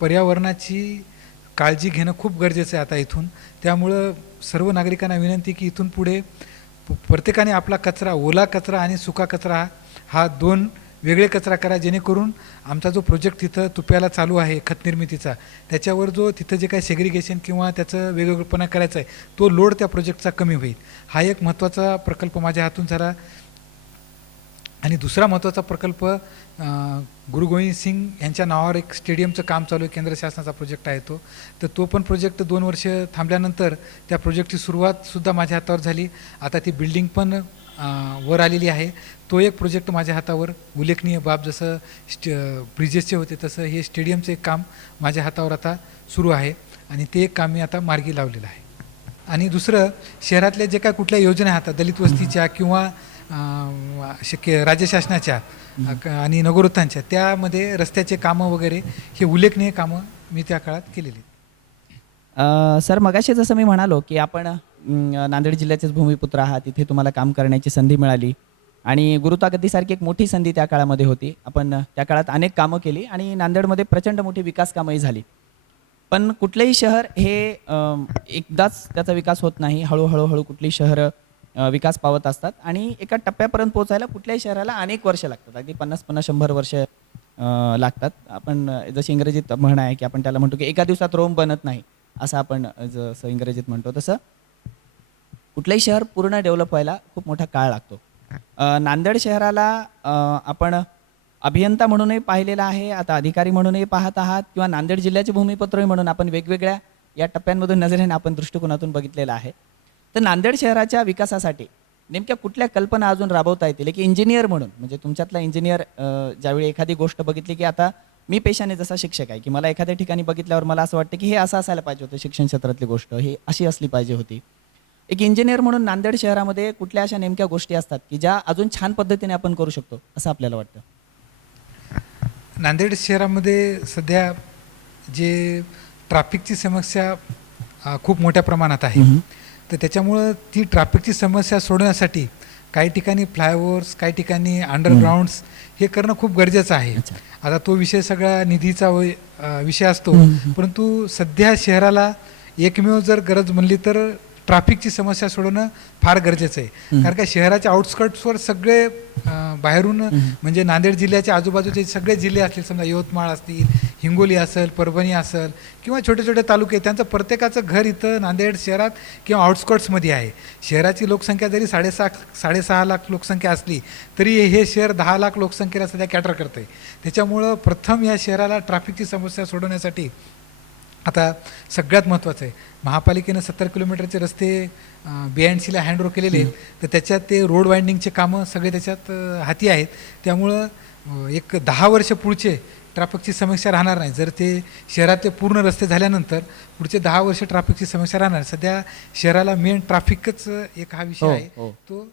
पर्यावरणाची काळजी घेणं खूप गरजेचं आहे आता इथून. त्यामुळं सर्व नागरिकांना विनंती की इथून पुढे प्रत्येकाने आपला कचरा, ओला कचरा आणि सुका कचरा हा 2 वेगळे कचरा करा, जेणेकरून आमचा जो प्रोजेक्ट तिथं तुप्याला चालू आहे खत निर्मितीचा, त्याच्यावर जो तिथं जे काही सेग्रिगेशन किंवा त्याचं वेगवेगळेपणा करायचं आहे तो लोड त्या प्रोजेक्टचा कमी होईल. हा एक महत्त्वाचा प्रकल्प माझ्या हातून झाला. आणि दुसरा महत्त्वाचा प्रकल्प गुरु गोविंद सिंग यांच्या नावावर एक स्टेडियमचं काम चालू आहे, केंद्र शासनाचा प्रोजेक्ट आहे तो. तर तो पण प्रोजेक्ट 2 वर्ष थांबल्यानंतर त्या प्रोजेक्टची सुरुवातसुद्धा माझ्या हातावर झाली. आता ती बिल्डिंग पण वर आलेली आहे. तो एक प्रोजेक्ट माझ्या हातावर उल्लेखनीय बाब. जसं ब्रिजेसचे होते तसं हे स्टेडियमचं एक काम माझ्या हातावर आता सुरू आहे आणि ते एक काम मी आता मार्गी लावलेलं आहे. आणि दुसरं, शहरातल्या जे काय कुठल्या योजना आहेत आता दलित वस्तीच्या किंवा राज्य शासनाच्या आणि नगरोत्थानच्या, त्यामध्ये रस्त्याचे कामं वगैरे हे उल्लेखनीय कामं मी त्या काळात केलेली. सर मगाशी जसं मी म्हणालो की आपण नांदेड जिल्ह्याचेच भूमिपुत्र आहात, तिथे तुम्हाला काम करण्याची संधी मिळाली आणि गुरुतागतीसारखी एक मोठी संधी त्या काळामध्ये होती. आपण त्या काळात अनेक कामं केली आणि नांदेडमध्ये प्रचंड मोठी विकास कामंही झाली. पण कुठलंही शहर हे एकदाच त्याचा विकास होत नाही. हळूहळू कुठली शहरं विकास पावत असतात आणि एका टप्प्यापर्यंत पोहोचायला कुठल्याही शहराला अनेक वर्ष लागतात, अगदी 50-100 वर्ष लागतात. आपण जशी इंग्रजीत म्हण आहे की आपण त्याला म्हणतो की एका दिवसात रोम बनत नाही, असं आपण जसं इंग्रजीत म्हणतो तसं कुठलंही शहर पूर्ण डेव्हलप व्हायला खूप मोठा काळ लागतो. नांदेड शहराला आपण अभियंता म्हणूनही पाहिलेलं आहे, आता अधिकारी म्हणूनही पाहत आहात किंवा नांदेड जिल्ह्याचे भूमिपुत्रही म्हणून आपण वेगवेगळ्या या टप्प्यांमधून नजरेने आपण दृष्टिकोनातून बघितलेलं आहे. तर नांदेड शहराच्या विकासासाठी नेमक्या कुठल्या कल्पना अजून राबवता येतील की इंजिनियर म्हणून, म्हणजे तुमच्यातला इंजिनियर ज्यावेळी एखादी गोष्ट बघितली की आता मी पेशाने जसा शिक्षक आहे की मला एखाद्या ठिकाणी बघितल्यावर मला असं वाटतं की हे असं असायला पाहिजे होतं, शिक्षण क्षेत्रातली गोष्ट ही अशी असली पाहिजे होती. एक इंजिनियर म्हणून नांदेड शहरामध्ये कुठल्या अशा नेमक्या गोष्टी असतात की ज्या अजून छान पद्धतीने आपण करू शकतो असं आपल्याला वाटतं? नांदेड शहरामध्ये सध्या जे ट्रॅफिकची समस्या खूप मोठ्या प्रमाणात आहे. तर त्याच्यामुळं ती ट्रॅफिकची समस्या सोडवण्यासाठी काही ठिकाणी फ्लायओव्हर्स, काही ठिकाणी अंडरग्राउंड्स हे करणं खूप गरजेचं आहे. आता तो विषय सगळा निधीचा विषय असतो, परंतु सध्या शहराला एकमेव जर गरज म्हणली तर ट्रॅफिकची समस्या सोडवणं फार गरजेचं आहे. कारण का शहराच्या आउटस्कर्ट्सवर सगळे बाहेरून म्हणजे नांदेड जिल्ह्याच्या आजूबाजूचे सगळे जिल्हे असतील, समजा यवतमाळ असतील, हिंगोली असेल, परभणी असेल किंवा छोटे छोटे तालुके, त्यांचं प्रत्येकाचं घर इथं नांदेड शहरात किंवा आउटस्कर्ट्समध्ये आहे. शहराची लोकसंख्या जरी 6.5 लाख लोकसंख्या असली तरी हे शहर 10 लाख लोकसंख्येला सध्या कॅटर करतं आहे. त्याच्यामुळं प्रथम या शहराला ट्रॅफिकची समस्या सोडवण्यासाठी आता सगळ्यात महत्त्वाचं आहे, महापालिकेनं 70 किलोमीटरचे रस्ते BNCला हँडओव्हर केलेले आहेत. तर त्याच्यात ते रोड वाइंडिंगचे कामं सगळे त्याच्यात हाती आहेत. त्यामुळं एक 10 वर्ष पुढचे ट्रॅफिकची समस्या राहणार नाही. जर ते शहरातले पूर्ण रस्ते झाल्यानंतर पुढचे 10 वर्ष ट्रॅफिकची समस्या राहणार. सध्या शहराला मेन ट्रॅफिकच एक हा विषय आहे, तो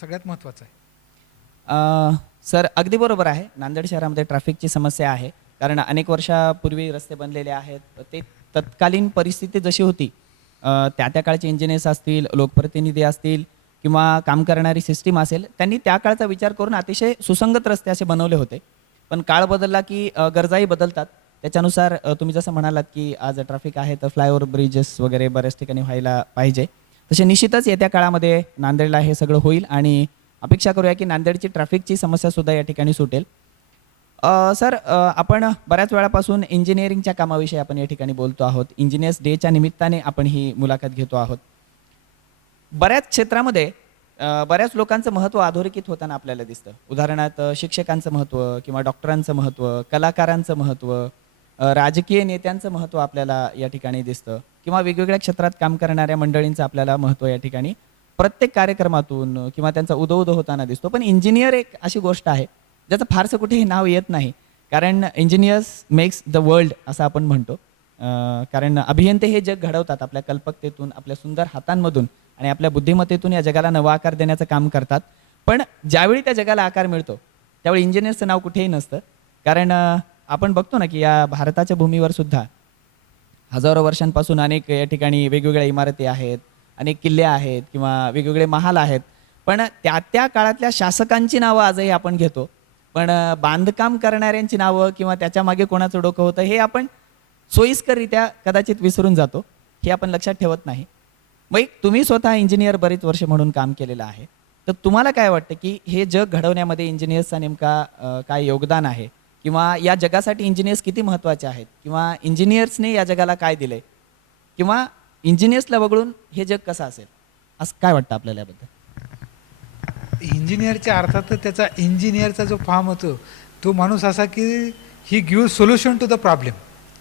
सगळ्यात महत्त्वाचा आहे. सर अगदी बरोबर आहे, नांदेड शहरामध्ये ट्रॅफिकची समस्या आहे. कारण अनेक वर्षापूर्वी रस्ते बनलेले आहेत. ते तत्कालीन परिस्थिती जशी होती, त्या काळचे इंजिनियर्स असतील, लोकप्रतिनिधी असतील किंवा काम करणारी सिस्टीम असेल, त्यांनी त्या काळचा विचार करून अतिशय सुसंगत रस्ते असे बनवले होते. पण काळ बदलला की गरजाही बदलतात. त्याच्यानुसार तुम्ही जसं म्हणालात की आज ट्रॅफिक आहे तर फ्लायओव्हर, ब्रिजेस वगैरे बऱ्याच ठिकाणी व्हायला पाहिजे. तसे निश्चितच येत्या काळामध्ये नांदेडला हे सगळं होईल आणि अपेक्षा करूया की नांदेडची ट्रॅफिकची समस्यासुद्धा या ठिकाणी सुटेल. सर आपण बऱ्याच वेळापासून इंजिनिअरिंगच्या कामाविषयी आपण या ठिकाणी बोलतो आहोत. इंजिनियर्स डेच्या निमित्ताने आपण ही मुलाखत घेतो आहोत. बऱ्याच क्षेत्रामध्ये बऱ्याच लोकांचं महत्त्व अधोरेखित होताना आपल्याला दिसतं. उदाहरणार्थ शिक्षकांचं महत्त्व किंवा डॉक्टरांचं महत्त्व, कलाकारांचं महत्त्व, राजकीय नेत्यांचं महत्त्व आपल्याला या ठिकाणी दिसतं किंवा वेगवेगळ्या क्षेत्रात काम करणाऱ्या मंडळींचं आपल्याला महत्त्व या ठिकाणी प्रत्येक कार्यक्रमातून किंवा त्यांचा उदो होताना दिसतो. पण इंजिनियर एक अशी गोष्ट आहे ज्याचं फारसं कुठेही नाव येत नाही. कारण इंजिनियर्स मेक्स द वर्ल्ड असं आपण म्हणतो. कारण अभियंते हे जग घडवतात आपल्या कल्पकतेतून, आपल्या सुंदर हातांमधून आणि आपल्या बुद्धिमत्तेतून या जगाला नवा आकार देण्याचं काम करतात. पण ज्यावेळी त्या जगाला आकार मिळतो त्यावेळी इंजिनियर्सचं नाव कुठेही नसतं. कारण आपण बघतो ना की या भारताच्या भूमीवर सुद्धा हजारो वर्षांपासून अनेक या ठिकाणी वेगवेगळ्या इमारती आहेत, अनेक किल्ले आहेत किंवा वेगवेगळे महाल आहेत. पण त्या काळातल्या शासकांची नावं आजही आपण घेतो, पण बांधकाम करणाऱ्यांची नावं किंवा त्याच्या मागे कोणाचं डोकं होतं हे आपण सोयीस्कररित्या कदाचित विसरून जातो. हे आपण लक्षात ठेवत नाही. मग तुम्ही स्वतः इंजिनियर बरीच वर्ष म्हणून काम केलेलं आहे, तर तुम्हाला काय वाटतं की हे जग घडवण्यामध्ये इंजिनियर्सचा नेमका काय योगदान आहे किंवा या जगासाठी इंजिनियर्स किती महत्त्वाचे आहेत किंवा इंजिनियर्सने या जगाला काय दिले किंवा इंजिनियर्सला वगळून हे जग कसं असेल, असं काय वाटतं आपल्याला याबद्दल? इंजिनियरच्या अर्थात त्याचा इंजिनियरचा जो फॉर्म होतो तो माणूस असा की ही give solution to the problem.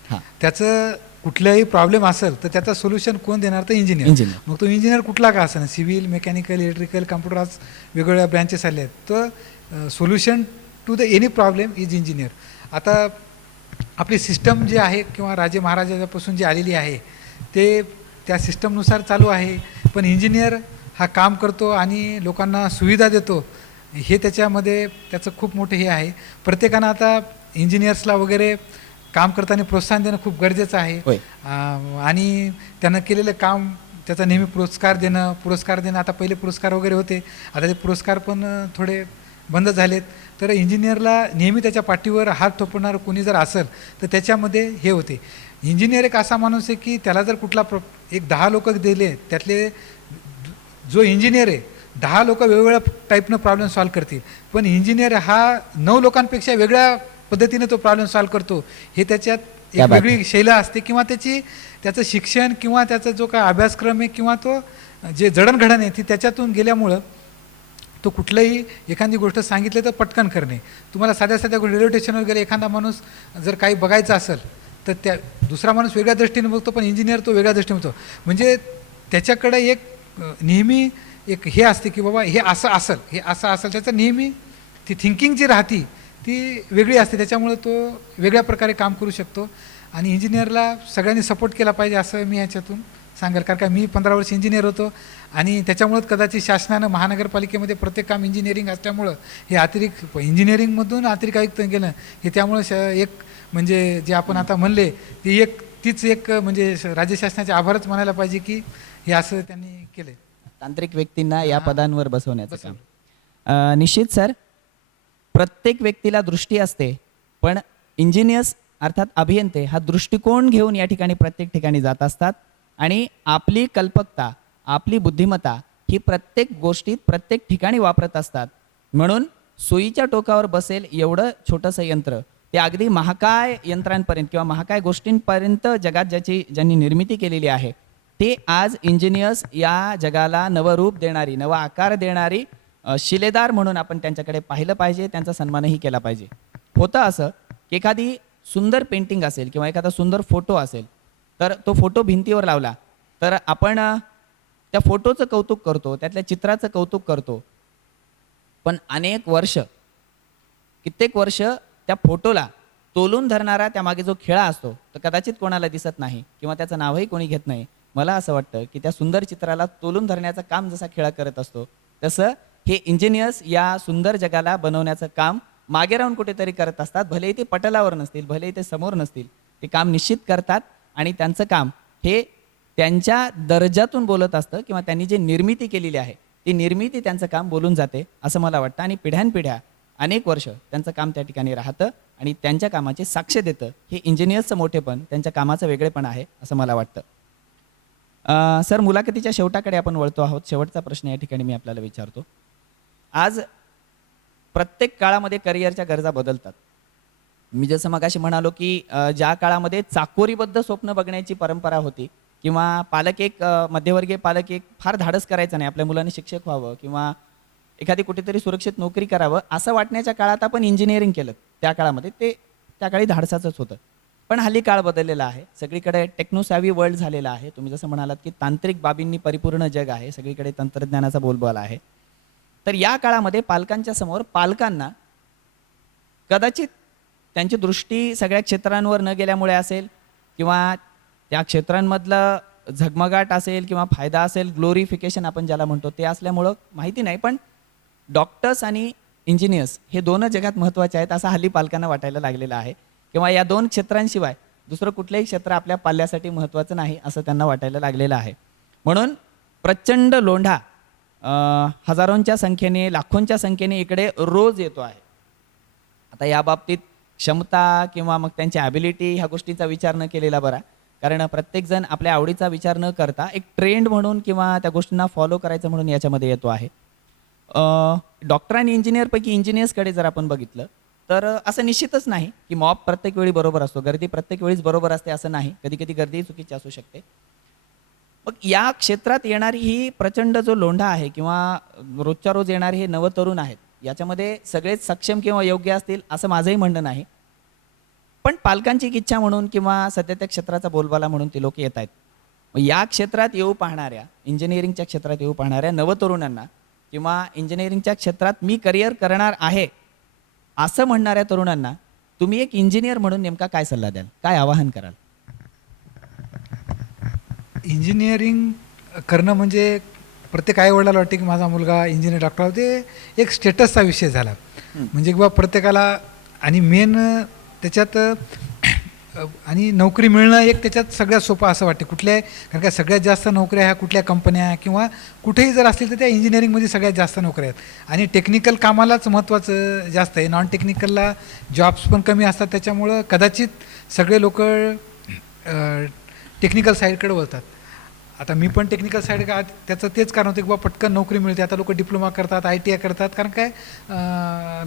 हां. त्याचं कुठलाही प्रॉब्लेम असेल तर त्याचं सोल्युशन कोण देणार, तर इंजिनियर. इंजिनियर. मग तो इंजिनियर कुठला का असेल, सिव्हिल, मेकॅनिकल, इलेक्ट्रिकल, कम्प्युटर, आज वेगवेगळ्या ब्रँचेस आले आहेत, तर solution to the any problem is engineer. आता आपली सिस्टम जी आहे किंवा राजे महाराजापासून जी आलेली आहे ते त्या सिस्टमनुसार चालू आहे, पण इंजिनियर हा काम करतो आणि लोकांना सुविधा देतो, हे त्याच्यामध्ये त्याचं खूप मोठं हे आहे. प्रत्येकानं आता इंजिनियर्सला वगैरे काम करताना प्रोत्साहन देणं खूप गरजेचं आहे. होय. आणि त्यानं केलेलं काम त्याचा नेहमी पुरस्कार देणं. आता पहिले पुरस्कार वगैरे होते, आता ते पुरस्कार पण थोडे बंद झालेत. तर इंजिनियरला नेहमी त्याच्या पाठीवर हात थोपवणारं कोणी जर असेल तर त्याच्यामध्ये हे होते. इंजिनियर एक असा माणूस आहे की त्याला जर कुठला एक 10 लोक दिले, त्यातले जो इंजिनियर आहे 10 लोक वेगवेगळ्या टाईपनं प्रॉब्लेम सॉल्व्ह करतील, पण इंजिनियर हा 9 लोकांपेक्षा वेगळ्या पद्धतीने तो प्रॉब्लेम सॉल्व्ह करतो. हे त्याच्यात क्या एक बात वेगळी शैला असते, किंवा त्याचं शिक्षण किंवा त्याचा जो काय अभ्यासक्रम आहे किंवा तो जे जडणघडण आहे ती त्याच्यातून गेल्यामुळं तो कुठलंही एखादी गोष्ट सांगितली तर पटकन करणे. तुम्हाला साध्या रेल्वे स्टेशनवर गेले एखादा माणूस जर काही बघायचं असेल तर त्या दुसरा माणूस वेगळ्या दृष्टीने बघतो, पण इंजिनियर तो वेगळ्या दृष्टीने बघतो. म्हणजे त्याच्याकडे एक नेहमी एक हे असते की बाबा हे असं असेल, त्याचं नेहमी ती थिंकिंग जी राहती ती वेगळी असते. त्याच्यामुळे तो वेगळ्या प्रकारे काम करू शकतो. आणि इंजिनियरला सगळ्यांनी सपोर्ट केला पाहिजे असं मी ह्याच्यातून सांगेल. कारण का मी 15 वर्ष इंजिनियर होतो आणि त्याच्यामुळेच कदाचित शासनानं महानगरपालिकेमध्ये प्रत्येक काम इंजिनिअरिंग असल्यामुळं हे अतिरिक्त इंजिनिअरिंगमधून अतिरिक्त आयुक्त गेलं हे. त्यामुळं एक म्हणजे जे आपण आता म्हणले तीच एक म्हणजे राज्य शासनाचे आभारच मानायला पाहिजे की हे असं त्यांनी केलं. तांत्रिक व्यक्तींना या पदांवर बसवण्याचं काम. निश्चित सर, प्रत्येक व्यक्तीला दृष्टी असते, पण इंजिनियर्स अर्थात अभियंते हा दृष्टिकोन घेऊन या ठिकाणी प्रत्येक ठिकाणी जात असतात आणि आपली कल्पकता, आपली बुद्धिमत्ता ही प्रत्येक गोष्टीत प्रत्येक ठिकाणी वापरत असतात. म्हणून सुईच्या टोकावर बसेल एवढं छोटंसं यंत्र ते अगदी महाकाय यंत्रांपर्यंत किंवा महाकाय गोष्टींपर्यंत जगात ज्यांनी निर्मिती केलेली आहे ते आज इंजिनियर्स या जगाला नवं रूप देणारी, नवा आकार देणारी शिलेदार म्हणून आपण त्यांच्याकडे पाहिलं पाहिजे, त्यांचा सन्मानही केला पाहिजे. होतं असं की एखादी सुंदर पेंटिंग असेल किंवा एखादा सुंदर फोटो असेल तर तो फोटो भिंतीवर लावला तर आपण त्या फोटोचं कौतुक करतो, त्यातल्या चित्राचं कौतुक करतो, पण कित्येक वर्ष त्या फोटोला तोलून धरणारा त्यामागे जो खेळा असतो तर कदाचित कोणाला दिसत नाही किंवा त्याचं नावही कोणी घेत नाही. मला असं वाटतं की त्या सुंदर चित्राला तोलून धरण्याचं काम जसा खेळा करत असतो तसं हे इंजिनियर्स या सुंदर जगाला बनवण्याचं काम मागे राहून कुठेतरी करत असतात. भलेही ते पटलावर नसतील, भलेही ते समोर नसतील, ते काम निश्चित करतात आणि त्यांचं काम हे त्यांच्या दर्जातून बोलत असतं किंवा त्यांनी जे निर्मिती केलेली आहे ती निर्मिती त्यांचं काम बोलून जाते असं मला वाटतं. आणि पिढ्यानपिढ्या अनेक वर्ष त्यांचं काम त्या ठिकाणी राहतं आणि त्यांच्या कामाची साक्ष देतं. हे इंजिनियर्सचं मोठेपण, त्यांच्या कामाचं वेगळेपण आहे असं मला वाटतं. सर, मुलाखतीच्या शेवटाकडे आपण वळतो आहोत. शेवटचा प्रश्न या ठिकाणी मी आपल्याला विचारतो. आज प्रत्येक काळामध्ये करिअरच्या गरजा बदलतात. मी जसं मगाशी म्हणालो की ज्या काळामध्ये चाकोरीबद्ध स्वप्न बघण्याची परंपरा होती किंवा मध्यवर्गीय पालक फार धाडस करायचं नाही, आपल्या मुलांनी शिक्षक व्हावं किंवा एखादी कुठेतरी सुरक्षित नोकरी करावं असं वाटण्याच्या काळात आपण इंजिनिअरिंग केलं. त्या काळामध्ये त्या काळी धाडसाचंच होतं. पण हल्ली काळ बदललेला आहे, सगळीकडे टेक्नोसॅव्ही वर्ल्ड झालेला आहे. तुम्ही जसं म्हणालात की तांत्रिक बाबींनी परिपूर्ण जग आहे, सगळीकडे तंत्रज्ञानाचा बोलबाला आहे. तर या काळामध्ये पालकांच्या समोर पालकांना कदाचित त्यांची दृष्टी सगळ्या क्षेत्रांवर न गेल्यामुळे असेल किंवा त्या क्षेत्रांमधलं झगमगाट असेल किंवा फायदा असेल, ग्लोरिफिकेशन आपण ज्याला म्हणतो ते असल्यामुळं माहिती नाही, पण डॉक्टर्स आणि इंजिनियर्स हे दोन जगात महत्त्वाचे आहेत असं हल्ली पालकांना वाटायला लागलेलं आहे. किंवा या दोन क्षेत्रांशिवाय दुसरं कुठलंही क्षेत्र आपल्या पाल्यासाठी महत्त्वाचं नाही असं त्यांना वाटायला लागलेलं आहे. म्हणून प्रचंड लोंढा हजारोंच्या संख्येने, लाखोंच्या संख्येने इकडे रोज येतो आहे. आता या बाबतीत क्षमता किंवा मग त्यांची ॲबिलिटी ह्या गोष्टीचा विचार न केलेला बरा, कारण प्रत्येकजण आपल्या आवडीचा विचार न करता एक ट्रेंड म्हणून किंवा त्या गोष्टींना फॉलो करायचं म्हणून याच्यामध्ये येतो आहे. डॉक्टर आणि इंजिनियरपैकी इंजिनियर्सकडे जर आपण बघितलं तर असं निश्चितच नाही की मॉब प्रत्येक वेळी बरोबर असतो, गर्दी प्रत्येक वेळीच बरोबर असते असं नाही. कधी कधी गर्दी चुकीची असू शकते. मग या क्षेत्रात येणारी ही प्रचंड जो लोंढा आहे किंवा रोजच्या रोज येणारे हे नवतरुण आहेत, याच्यामध्ये सगळेच सक्षम किंवा योग्य असतील असं माझंही म्हणणं नाही. पण पालकांची एक इच्छा म्हणून किंवा सध्या त्या क्षेत्राचा बोलबाला म्हणून ते लोक येत आहेत. मग या क्षेत्रात येऊ पाहणाऱ्या, इंजिनिअरिंगच्या क्षेत्रात येऊ पाहणाऱ्या नवतरुणांना किंवा इंजिनिअरिंगच्या क्षेत्रात मी करिअर करणार आहे असं म्हणणाऱ्या तरुणांना तुम्ही एक इंजिनियर म्हणून नेमका काय सल्ला द्याल, काय आवाहन कराल? इंजिनिअरिंग करणं म्हणजे प्रत्येक आईवडिलाला वाटते की माझा मुलगा इंजिनियर डॉक्टर होते, एक स्टेटसचा विषय झाला. म्हणजे किंवा प्रत्येकाला आणि मेन त्याच्यात आणि नोकरी मिळणं एक त्याच्यात सगळ्यात सोपं असं वाटते कुठल्या, कारण का सगळ्यात जास्त नोकऱ्या ह्या कुठल्या कंपन्या किंवा कुठेही जर असतील तर त्या इंजिनिअरिंगमध्ये सगळ्यात जास्त नोकऱ्या आहेत. आणि टेक्निकल कामालाच महत्त्वाचं जास्त आहे, नॉन टेक्निकलला जॉब्स पण कमी असतात. त्याच्यामुळं कदाचित सगळे लोक टेक्निकल साईडकडे वळतात. आता मी पण टेक्निकल साईड का त्याचं तेच कारण होतं की बाबा पटकन नोकरी मिळते. आता लोक डिप्लोमा करतात, ITI करतात, कारण काय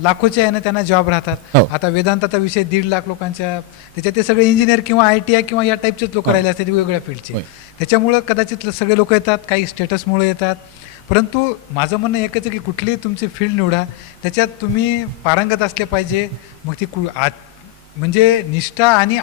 लाखोच्या आहे ना त्यांना जॉब राहतात. हो. आता वेदांताचा विषय 1.5 लाख लोकांच्या, त्याच्यात ते सगळे इंजिनियर किंवा ITI किंवा या टाईपचेच लोक राहिले असतात वेगवेगळ्या फील्डचे. होय. त्याच्यामुळं कदाचित सगळे लोक येतात, काही स्टेटसमुळे येतात. परंतु माझं म्हणणं एकच आहे की कुठलीही तुमची फील्ड निवडा, त्याच्यात तुम्ही पारंगत असले पाहिजे. मग ती म्हणजे निष्ठा आणि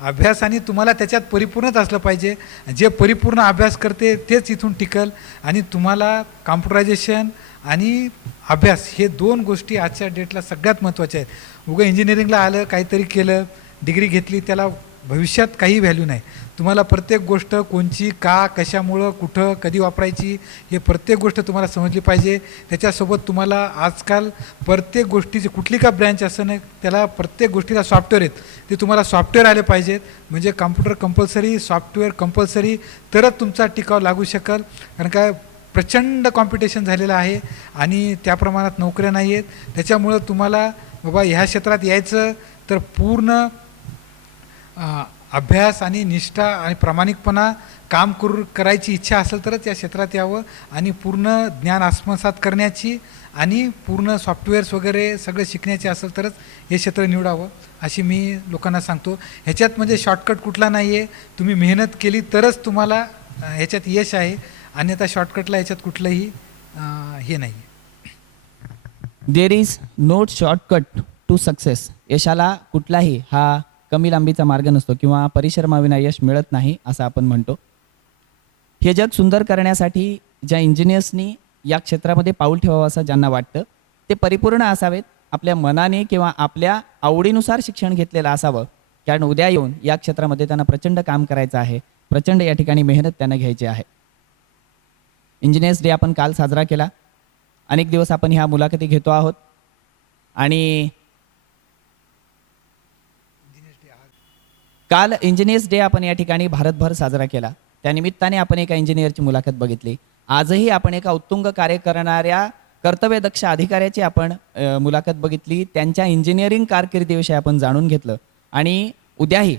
अभ्यासाने तुम्हाला त्याच्यात परिपूर्णच असलं पाहिजे. जे परिपूर्ण अभ्यास करते तेच इथून टिकल. आणि तुम्हाला कॉम्प्युटरायझेशन आणि अभ्यास हे 2 गोष्टी आजच्या डेटला सगळ्यात महत्त्वाच्या आहेत. उगा इंजिनिअरिंगला आलं, काहीतरी केलं, डिग्री घेतली, त्याला भविष्यात काही व्हॅल्यू नाही. तुम्हाला प्रत्येक गोष्ट कोणची, का, कशामुळं, कुठं, कधी वापरायची, हे प्रत्येक गोष्ट तुम्हाला समजली पाहिजे. त्याच्यासोबत तुम्हाला आजकाल प्रत्येक गोष्टीची कुठली का ब्रँच असं नाही, त्याला प्रत्येक गोष्टीला सॉफ्टवेअर आहेत, ते तुम्हाला सॉफ्टवेअर आले पाहिजेत. म्हणजे कम्प्युटर कंपल्सरी, सॉफ्टवेअर कंपल्सरी, तरच तुमचा टिकाव लागू शकेल. कारण काय प्रचंड कॉम्पिटिशन झालेलं आहे आणि त्या प्रमाणात नोकऱ्या नाही आहेत. त्याच्यामुळं तुम्हाला बाबा ह्या क्षेत्रात यायचं तर पूर्ण अभ्यास आणि निष्ठा आणि प्रामाणिकपणा काम करायची इच्छा असेल तरच या क्षेत्रात यावं. आणि पूर्ण ज्ञान आत्मसात करण्याची आणि पूर्ण सॉफ्टवेअर्स वगैरे सगळं शिकण्याचे असेल तरच हे क्षेत्र निवडावं अशी मी लोकांना सांगतो. ह्याच्यात म्हणजे शॉर्टकट कुठला नाही आहे. तुम्ही मेहनत केली तरच तुम्हाला ह्याच्यात यश आहे, अन्यथा शॉर्टकटला ह्याच्यात कुठलंही हे नाही आहे. There is no shortcut to success. यशाला कुठलाही हा कमी लांबीचा मार्ग नसतो किंवा परिश्रमाविना यश मिळत नाही असं आपण म्हणतो. हे जग सुंदर करण्यासाठी ज्या इंजिनियर्सनी या क्षेत्रामध्ये पाऊल ठेवावं असं ज्यांना वाटतं ते परिपूर्ण असावेत, आपल्या मनाने किंवा आपल्या आवडीनुसार शिक्षण घेतलेलं असावं. कारण उद्या येऊन या क्षेत्रामध्ये त्यांना प्रचंड काम करायचं आहे, प्रचंड या ठिकाणी मेहनत त्यांना घ्यायची आहे. इंजिनियर्स डे आपण काल साजरा केला. अनेक दिवस आपण ह्या मुलाखती घेतो आहोत आणि काल इंजिनियर्स डे आपण या ठिकाणी भारतभर साजरा केला. त्यानिमित्ताने आपण एका इंजिनियरची मुलाखत बघितली. आजही आपण एका उत्तुंग कार्य करणाऱ्या कर्तव्यदक्ष अधिकाऱ्याची आपण मुलाखत बघितली. त्यांच्या इंजिनिअरिंग कारकिर्दीविषयी आपण जाणून घेतलं आणि उद्याही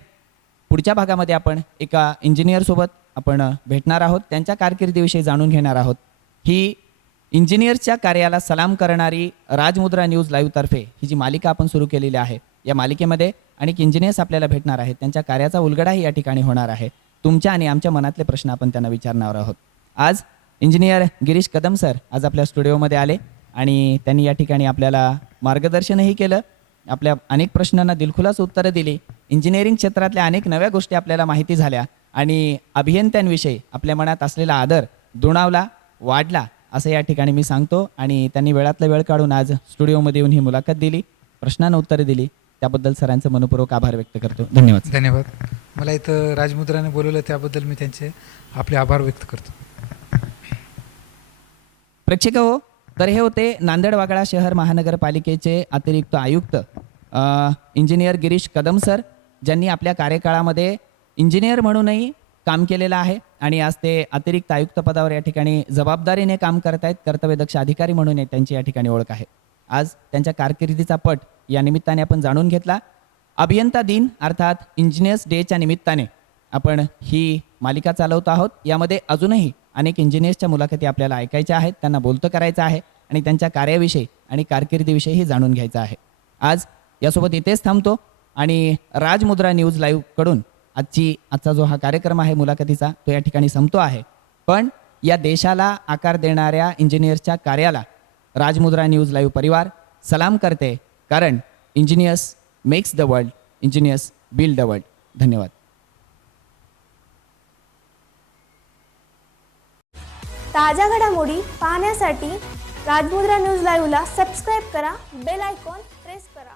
पुढच्या भागामध्ये आपण एका इंजिनियरसोबत आपण भेटणार आहोत, त्यांच्या कारकिर्दीविषयी जाणून घेणार आहोत. ही इंजिनियर्सच्या कार्याला सलाम करणारी राजमुद्रा न्यूज लाईव्हतर्फे ही जी मालिका आपण सुरू केलेली आहे, या मालिकेमध्ये अनेक इंजिनियर्स आपल्याला भेटणार आहेत. त्यांच्या कार्याचा उलगडाही या ठिकाणी होणार आहे. तुमच्या आणि आमच्या मनातले प्रश्न आपण त्यांना विचारणार आहोत. आज इंजिनियर गिरीश कदम सर आज आपल्या स्टुडिओमध्ये आले आणि त्यांनी या ठिकाणी आपल्याला मार्गदर्शनही केलं. आपल्या अनेक प्रश्नांना दिलखुलास उत्तरं दिली. इंजिनिअरिंग क्षेत्रातल्या अनेक नव्या गोष्टी आपल्याला माहिती झाल्या आणि अभियंत्यांविषयी आपल्या मनात असलेला आदर दुणावला, वाढला असं या ठिकाणी मी सांगतो. आणि त्यांनी वेळातला वेळ काढून आज स्टुडिओमध्ये येऊन ही मुलाखत दिली, प्रश्नांना उत्तरं दिली, त्याबद्दल सरांचं मनपूर्वक आभार व्यक्त करतो. धन्यवाद. धन्यवाद. मला इथं राजमुद्राने बोलवलं त्याबद्दल मी त्यांचे आपले आभार व्यक्त करतो. प्रेक्षक हो, तर हे होते नांदेड वाघाळा शहर महानगरपालिकेचे अतिरिक्त आयुक्त इंजिनियर गिरीश कदम सर, ज्यांनी आपल्या कार्यकाळामध्ये इंजिनियर म्हणूनही काम केलेलं आहे आणि आज ते अतिरिक्त आयुक्त पदावर या ठिकाणी जबाबदारीने काम करत आहेत. कर्तव्यदक्ष अधिकारी म्हणून त्यांची या ठिकाणी ओळख आहे. आज त्यांच्या कारकिर्दीचा पट या निमित्ताने आपण जाणून घेतला. अभियंता दिन अर्थात इंजिनियर्स डेच्या निमित्ताने आपण ही मालिका चालवत आहोत. यामध्ये अजूनही अनेक इंजिनियर्सच्या मुलाखती आपल्याला ऐकायच्या आहेत, त्यांना बोलतं करायचं आहे आणि त्यांच्या कार्याविषयी आणि कारकिर्दीविषयीही जाणून घ्यायचं आहे. आज यासोबत इथेच थांबतो आणि राजमुद्रा न्यूज लाईव्हकडून आजचा जो हा कार्यक्रम आहे मुलाखतीचा तो या ठिकाणी संपतो आहे. पण या देशाला आकार देणाऱ्या इंजिनियर्सच्या कार्याला राजमुद्रा न्यूज लाईव्ह परिवार सलाम करते. कारण engineers makes the world, engineers build the world. धन्यवाद. ताज्या घडामोडी पाहण्यासाठी राजमुद्रा न्यूज लाईव्हला सबस्क्राईब करा, बेल आयकॉन प्रेस करा.